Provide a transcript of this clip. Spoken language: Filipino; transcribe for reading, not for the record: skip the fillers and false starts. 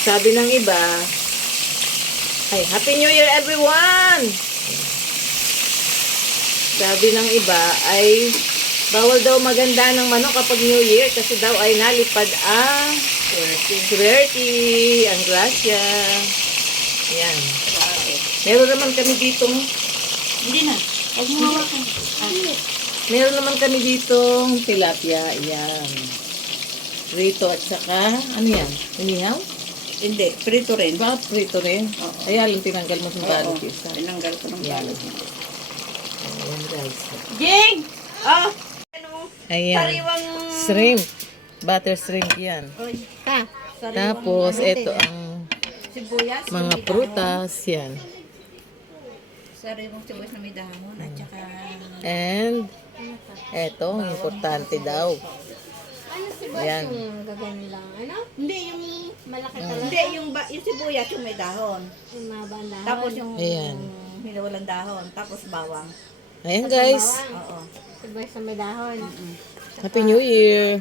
Sabi ng iba, ay, Happy New Year everyone! Sabi ng iba ay bawal daw maganda ng manok kapag New Year kasi daw ay nalipad ang swerte, ang grasya. Yan. Meron naman kami ditong Hindi na. Huwag mo hawakan. meron naman kami ditong tilapia. Yan. Rito at saka, ano yan? Inihaw? Hindi. Prito rin. Ba, prito rin. Oo. Kaya lang tinanggal mo sa balot Oo. isa. Tinanggal ko ng Yan. balot. Ayan guys. Jing! Ah! Ano? Ayan. Sariwang... Shrimp. Butter shrimp yan. Oy. Ta. Tapos, ito ang Sibuyas. mga prutas. Yan. Sariwang sibuyas na may dahon. At saka... And, eto, ang importante daw. Ano sibuyas Ayan. yung gagawin lang? Ano? Hindi, yung... Malaki talaga. Hindi, yung sibuyas yung may dahon. Yung mabang dahon. Tapos yung... Ayan. Hinawalang dahon. Tapos bawang. Ayan guys. Oo. Sibuyas na may dahon. Happy New Year.